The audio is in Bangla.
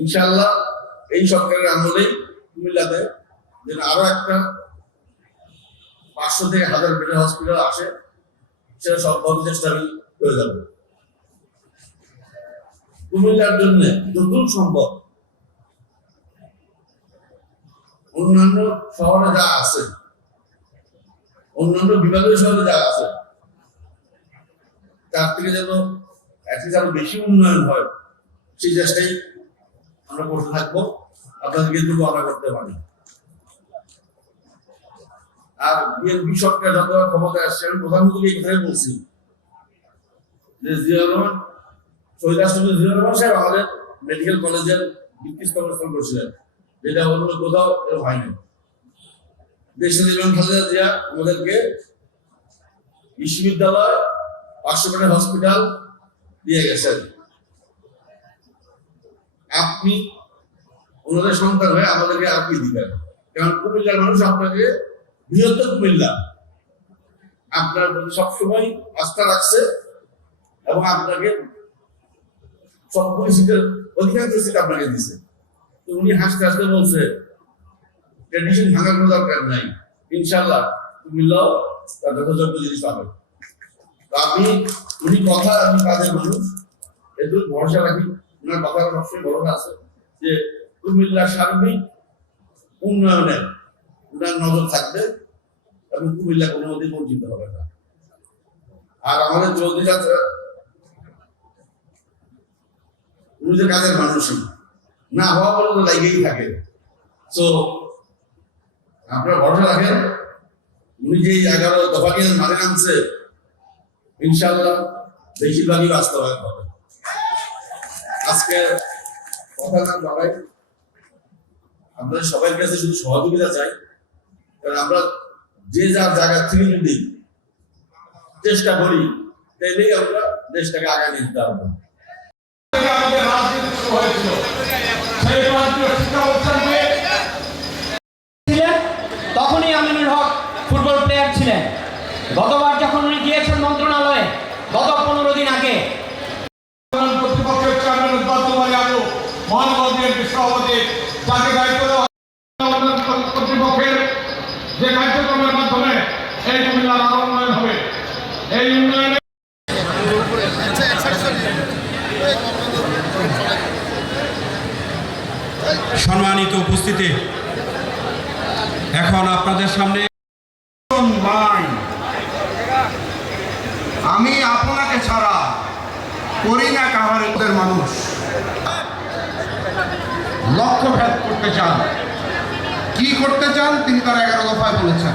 ইনশাআল্লাহ এই সরকারের আমলেই কুমিল্লাতে যেন আরো একটা 500 থেকে 1000 বেডের হসপিটাল আসে, সেটা সম্ভব চেষ্টা আমি করে যাব। কুমিল্লার জন্য যতদূর সম্ভব অন্যান্য শহরে যা আছে, অন্যান্য বিভাগীয় শহরে যা আছে, তার থেকে যেন আরো বেশি উন্নয়ন হয়, সেই চেষ্টাই আমরা করতে থাকবো। আপনাদেরকে কিন্তু আমরা করতে পারি। আর বিএনপি সরকার যত ক্ষমতায় আসছে, আমি প্রধানমন্ত্রী এই কথাই বলছি যে জিয়াউর রহমান, শহীদ রাষ্ট্রপতি জিয়াউর রহমান সাহেব আমাদের মেডিকেল কলেজের ভিত্তি স্থাপন করেছিলেন, যেটা অন্য কোথাও হয়নি। দেশে বেগম খালেদা জিয়া আমাদেরকে বিশ্ববিদ্যালয়, 500 বেডের হসপিটাল দিয়ে গেছেন। আপনি ওনাদের সন্তান হয়ে আমাদেরকে আপনি দিবেন, কারণ কুমিল্লার মানুষ আপনাকে, বৃহত্তর কুমিল্লা আপনার প্রতি সবসময় আস্থা রাখছে এবং আপনাকে সবগুলি সিটের অধিকাংশ সিট আপনাকে দিচ্ছে। তো উনি হাসতে হাসতে বলছে ট্রেডিশন ভাঙার কোনো দরকার নাই, ইনশাল্লাহ কুমিল্লাও তার যথাযোগ্য জিনিস পাবে। তো আপনি, উনি কথা, আমি কাজের মানুষ, একটু ভরসা রাখি। ওনার কথা সবসময় ভরসা আছে যে কুমিল্লার সার্বিক উন্নয়নের ওনার নজর থাকবে এবং কুমিল্লা কোনো মধ্যে বঞ্চিত হবে না। আর আমাদের চৌধুরী চাচা উনি যে কাজের মানুষই না হওয়া বলে তো লাগেই থাকে। তো আপনারা ভরসা রাখেন, উনি যে 11 দফাকে মানে আনছে, ইনশাআল্লাহ বেশিরভাগই বাস্তবায়ন হবে। আজকে কথা না বাড়াই, আপনাদের সবার কাছে শুধু সহযোগিতা চাই, কারণ আমরা যে যার জায়গা থেকে যদি চেষ্টা করি, তাহলে আমরা দেশটাকে আগায় নিতে পারবো। তখনই আমিনুল হক ফুটবল প্লেয়ার ছিলেন। গতবার যখন উনি গিয়েছেন মন্ত্রণালয়ে, গত 15 দিন আগে, কর্তৃপক্ষের চেয়ারম্যান মহানগর বিএনপি সভাপতি যাকে দায়িত্ব দেওয়া কর্তৃপক্ষের যে কার্যক্রমের মাধ্যমে এই কুমিল্লার আরো উন্নয়ন হবে। এই উন্নয়নে সম্মানিত উপস্থিতি, এখন আপনাদের সামনে আমি আপনাকে ছাড়া করি না কাহারের মানুষ লক্ষ্য ভেদ করতে চান। কি করতে চান তিনি তার 11 দফায় বলেছেন।